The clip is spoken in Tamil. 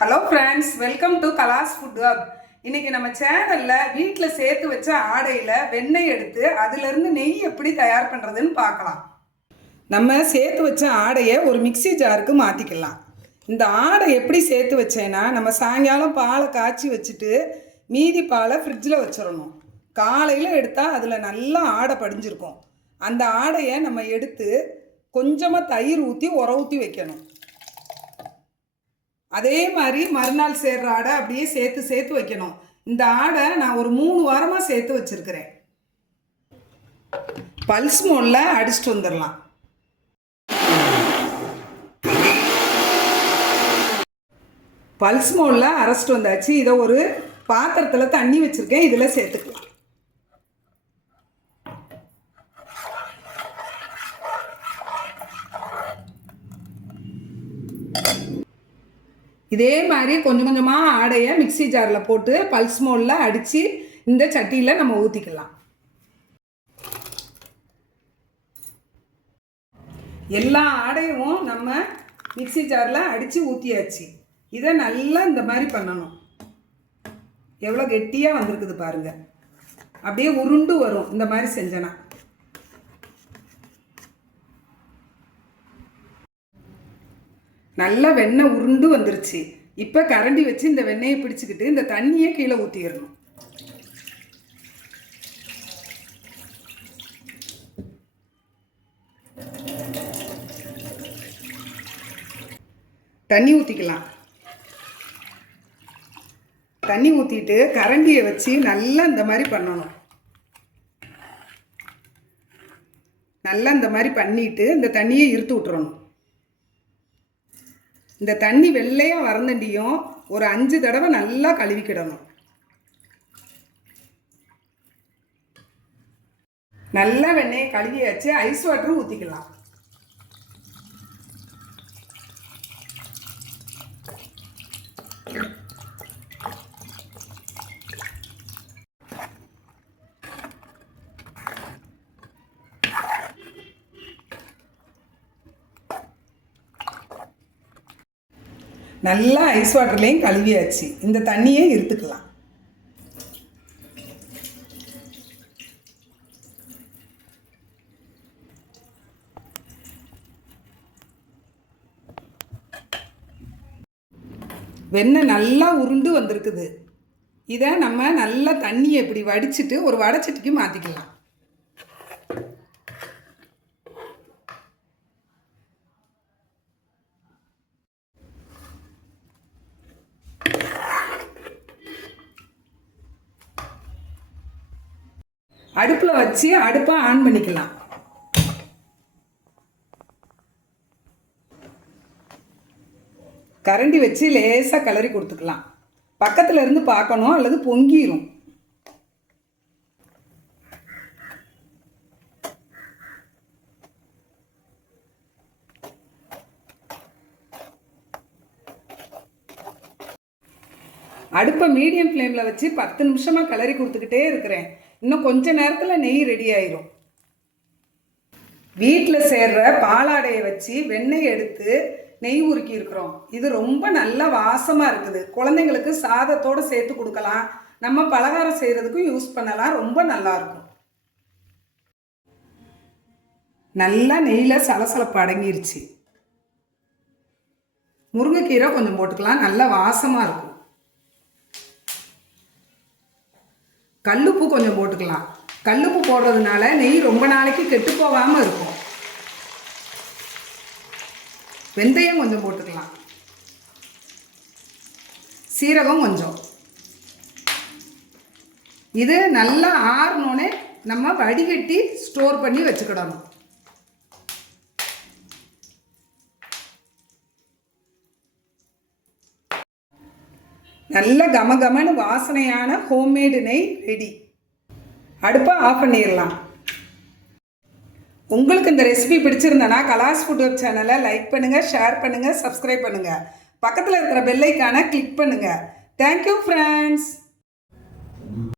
Hello friends welcome to Kalas food hub இன்னைக்கு நம்ம சேனலில் வீட்டில் சேர்த்து வச்ச ஆடையில் வெண்ணெய் எடுத்து அதுலேருந்து நெய் எப்படி தயார் பண்ணுறதுன்னு பார்க்கலாம். நம்ம சேர்த்து வச்ச ஆடையை ஒரு மிக்ஸி ஜாருக்கு மாற்றிக்கலாம் இந்த ஆடை எப்படி சேர்த்து வச்சேன்னா நம்ம சாயங்காலம் பாலை காய்ச்சி வச்சுட்டு மீதி பாலை ஃப்ரிட்ஜில் வச்சிடணும். காலையில் எடுத்தால் அதில் நல்லா ஆடை படிஞ்சிருக்கும். அந்த ஆடையை நம்ம எடுத்து கொஞ்சமாக தயிர் ஊற்றி உர ஊற்றி வைக்கணும். அதே மாதிரி மறுநாள் சேர்ற ஆடை அப்படியே சேர்த்து சேர்த்து வைக்கணும். இந்த ஆடை நான் ஒரு மூணு வாரமாக சேர்த்து வச்சிருக்கிறேன். பல்ஸ் மோனில் அடிச்சுட்டு வந்துடலாம். பல்ஸ் மோனில் அரைச்சிட்டு வந்தாச்சு. இதை ஒரு பாத்திரத்தில் தண்ணி வச்சுருக்கேன். இதில் சேர்த்துக்கலாம். இதே மாதிரி கொஞ்சம் கொஞ்சமாக ஆடையை மிக்ஸி ஜாரில் போட்டு பல்ஸ் மோலில் அடித்து இந்த சட்டியில் நம்ம ஊற்றிக்கலாம் எல்லா ஆடையும் நம்ம மிக்ஸி ஜாரில் அடித்து ஊற்றியாச்சு இதை நல்லா இந்த மாதிரி பண்ணணும். எவ்வளோ கெட்டியாக வந்திருக்குது பாருங்கள் அப்படியே உருண்டு வரும் இந்த மாதிரி செஞ்சனா. நல்லா வெண்ணெய் உருண்டு வந்துருச்சு. இப்போ கரண்டி வச்சு இந்த வெண்ணெயை பிடிச்சிக்கிட்டு இந்த தண்ணியை கீழே ஊற்றிடணும் தண்ணி ஊற்றிக்கலாம் தண்ணி ஊற்றிட்டு கரண்டியை வச்சு நல்லா இந்த மாதிரி பண்ணணும். நல்லா இந்த மாதிரி பண்ணிட்டு இந்த தண்ணியை இருத்து விட்டுறணும் இந்த தண்ணி வெள்ளையாக வரந்தண்டியும் ஒரு அஞ்சு தடவை நல்லா கழுவிக்கிடணும் நல்லா வெண்ணெயை கழுவியாச்சு ஐஸ் வாட்டரும் ஊற்றிக்கலாம் நல்லா ஐஸ் வாட்டர்லேயும் கழுவியாச்சு. இந்த தண்ணியை இருத்துக்கலாம் வெண்ணெய் நல்லா உருண்டு வந்திருக்குது. இதை நம்ம நல்லா தண்ணியை இப்படி வடிச்சிட்டு ஒரு வடச்சட்டிக்கு மாற்றிக்கலாம் அடுப்பில் வச்சு அடுப்பை ஆன் பண்ணிக்கலாம். கரண்டி வச்சு லேசாக கலரி கொடுத்துக்கலாம். பக்கத்தில் இருந்து பார்க்கணும் அல்லது பொங்கிடும் அடுப்பை மீடியம் ஃப்ளேமில் வச்சு பத்து நிமிஷமாக கலரி கொடுத்துக்கிட்டே இருக்கிறேன். இன்னும் கொஞ்ச நேரத்தில் நெய் ரெடி ஆயிரும். வீட்டில் சேர்ற பாலாடையை வச்சு வெண்ணெய் எடுத்து நெய் உருக்கி இருக்கிறோம். இது ரொம்ப நல்ல வாசமாக இருக்குது. குழந்தைங்களுக்கு சாதத்தோடு சேர்த்து கொடுக்கலாம். நம்ம பலகாரம் செய்கிறதுக்கும் யூஸ் பண்ணலாம். ரொம்ப நல்லா இருக்கும். நல்லா நெய்யில் சலசலப்பு அடங்கிருச்சு. முருங்கைக்கீரை கொஞ்சம் போட்டுக்கலாம். நல்ல வாசமாக இருக்கும். கல்லுப்பு கொஞ்சம் போட்டுக்கலாம். கல்லுப்பு போடுறதுனால நெய் ரொம்ப நாளைக்கு கெட்டு போகாமல் இருக்கும். வெந்தயம் கொஞ்சம் போட்டுக்கலாம். சீரகம் கொஞ்சம். இது நல்லா ஆறணுன்னே நம்ம வடிகட்டி ஸ்டோர் பண்ணி வச்சுக்கிடணும். நல்ல கமகமன்னு வாசனையான ஹோம்மேடு நெய் ரெடி அடுப்பை ஆஃப் பண்ணிடலாம். உங்களுக்கு இந்த ரெசிபி பிடிச்சிருந்தனா கலாஸ் ஃபுட் வெப் சேனலை லைக் பண்ணுங்கள் ஷேர் பண்ணுங்கள் சப்ஸ்கிரைப் பண்ணுங்கள் பக்கத்தில் இருக்கிற பெல்லைக்கான கிளிக் பண்ணுங்கள் தேங்க்யூ ஃப்ரெண்ட்ஸ்